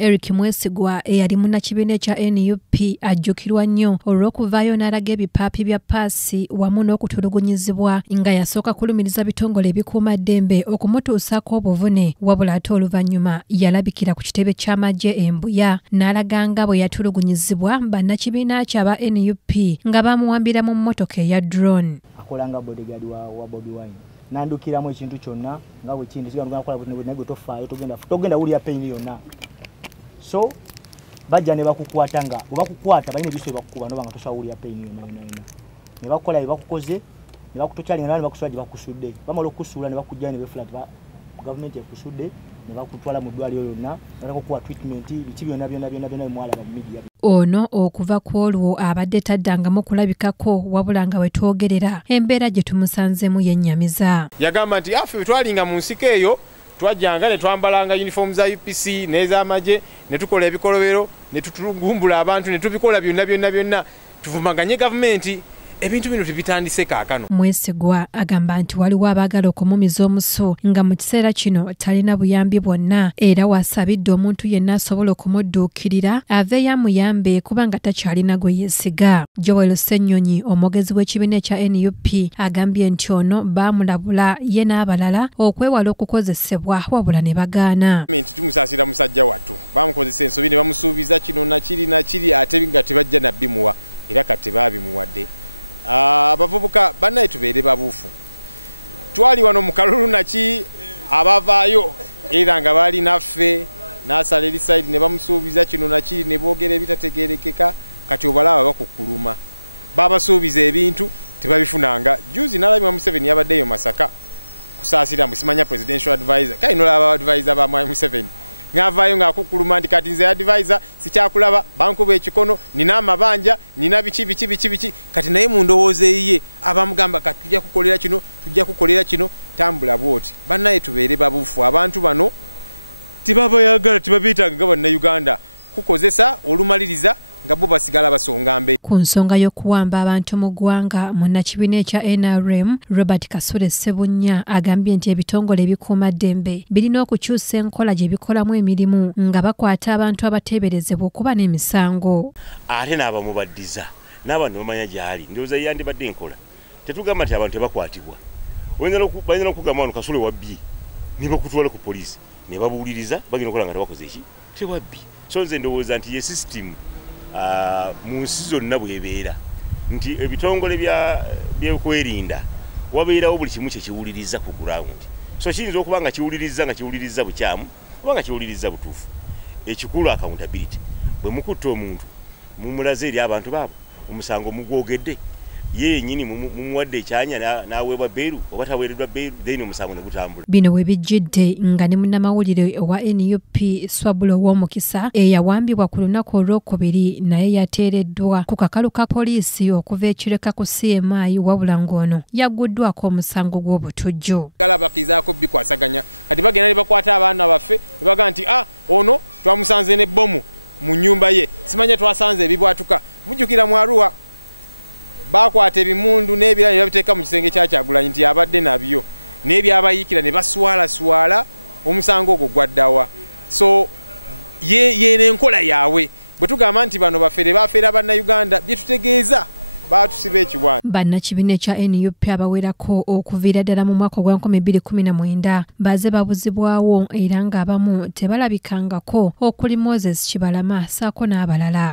Erick Mwesigwa eyali munnakibiina kya NUP ajjukirwa nnyo olw'okuvaayo n'alaga ebipaapi bya paasi wamu n'okutulugunyizibwa nga yasooka kulumiriza bitongole ebikuuma ddembe okumutuusaako obuvune wabula ate oluvannyuma yalabikira ku kitebe ky'amagye Embuya n'alaga nga bwe yatulugunyizibwa bannakibiina kye aba NUP nga bamuwambira mu mmotoka eya drone. Akola nga bodyguard wa Bobi Wine. Nandukiramu ekintu kyonna nga bwe kindi sigamba nakola buti nego tofaayo togenda wulira pain yonna. So bajja ne bakukwata nga bakukwata balina biso bakukuba no banga toshawulira pain yonna. Ne bakola bakukoze ne bakutokyali nga bakusulaje bakusudde. Bamala okusula ne bakujja ne beflat government ekusudde ne bakutwala mu ddwaliro yonna ne kuwa treatment bichi byonna mwala ba media. Ono okuva ku olwo abadde taddangamu kulabikako wabula nga we twogerera embeera gye tumusanzemu yennyamiza. Yagamba nti affe twalinga mu nsiko eyo twajjanga ne twambalanga uniform za UPC n'ez'amagye ne tukola ebikolobero ne tutulugumbula abantu ne tubikola byonna tuvumaganye gavumenti. Ebintu bino tebitandise kaakano. Mwesigwa agamba nti waliwo abaagala okumumiza omusu nga mu kiseera kino talina buyambi bwonna era wasabidde omuntu yenna asobola okumudduukirira aveeyo amuyambe kubanga takyalina gwe yeesiga. Joel Ssennyonyi omwogezi w'ekibiina ekya NUP agambye nti ono baamulabula ye n'abalala okwewala okukozesebwa wabula ne bagaana. Ku nsonga y'okuwamba abantu mu ggwanga munnakibiina ekya NRM Robert Kasule Ssebunnya agambye nti ebitongole ebikuuma ddembe birina okukyusa enkola gye bikolamu emirimu nga bakwata abantu abateeberezebwa okuba n'emisango. Ate n'abamubaddiza n'abantu bamanya gy'ali ndowooza yandibadde enkola tetugamba nti abantu tebakwatibwa bayinza n'okugamba wano Kasule wabbye ne bakutwala ku poliisi ne babuuliriza bagenda okukola nga tebakoze eki tewabbye. So nze ndowooza nti ye sisitimu mu nsi zonna bw'ebeera nti ebitongole byekwerinda wabeerawo buli kimu kye kiwuliriza ku ground. So kiyinza okuba nga kiwuliriza bukyamu oba nga kiwuliriza butuufu. Ekikulu accountability. Bwe mukutta omuntu mumulaze eri abantu baabo omusango mugwogedde ye yennyini mumuwadde ekyanya n'aweebwa beeru oba taweereddwa beeru then omusango ne gutambula. Bino we bijjidde nga ne munnamawulire owa NUP Swabula ow'omukisa eyawambibwa ku lunaku olwokubiri naye yateereddwa ku kakalu ka poliisi okuva ekireka ku CMI wabula ng'ono yagguddwako omusango gw'obutujju. Bannakibiina ekya NUP abawerako okuviira ddala mu mwaka gwa 2019 baze babuzibwawo era ng'abamu tebalabikangako okuli Moses Kibalama ssaako n'abalala.